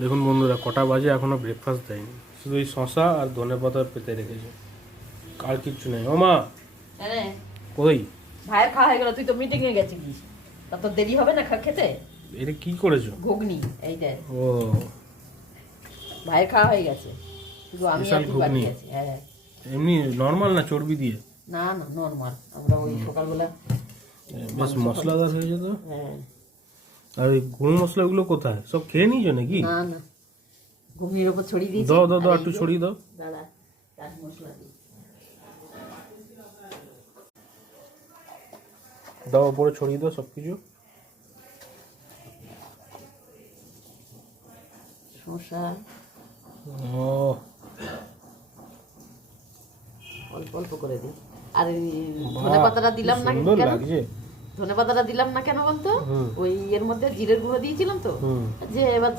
দেখুন বন্ধুরা কটা বাজে এখনো ব্রেকফাস্ট দেয়নি, শুধু এই শশা আর ধনেপাতা পেতে রেখেছে, আর কিচ্ছু নেই। ও মা হ্যাঁ কই? ভাইয়ের খাওয়া হয়ে গেল, তুই তো মিটিং এ গেছিলিস, তা তো দেরি হবে না খেতে। এটা কি করেছো? ঘুগনি এইটা, ও ভাইয়ের খাওয়া হয়ে গেছে, শুধু আমি আর স্পেশাল তুই ঘুগনি? বাকি আছি। হ্যাঁ এমনি নর্মাল না চর্বি দিয়ে? না না নর্মাল, আমরা ওই সকালবেলা বেশ মশলাদার হয়েছে তো। হ্যাঁ। আর ওই গুঁড়ো মশলাগুলো কোথায়, সব খেয়ে নিয়েছো নাকি? না না ঘুগনির উপর ছড়িয়ে দিয়েছি। দাও দাও দাও, আর এই একটু যে ছড়িয়ে দাও। দাদা চাট মশলা দিই। দাও ওপরে ছড়িয়ে দাও সব কিছু। শসা ও অল্প অল্প করে দিই। আর ধনে পাতাটা দিলাম না সুন্দর কেন? লাগছে। ধনে পাতাটা দিলাম না কেন বলতো? ওই এর মধ্যে জিরের গুঁড়ো দিয়েছিলাম তো, যে এবার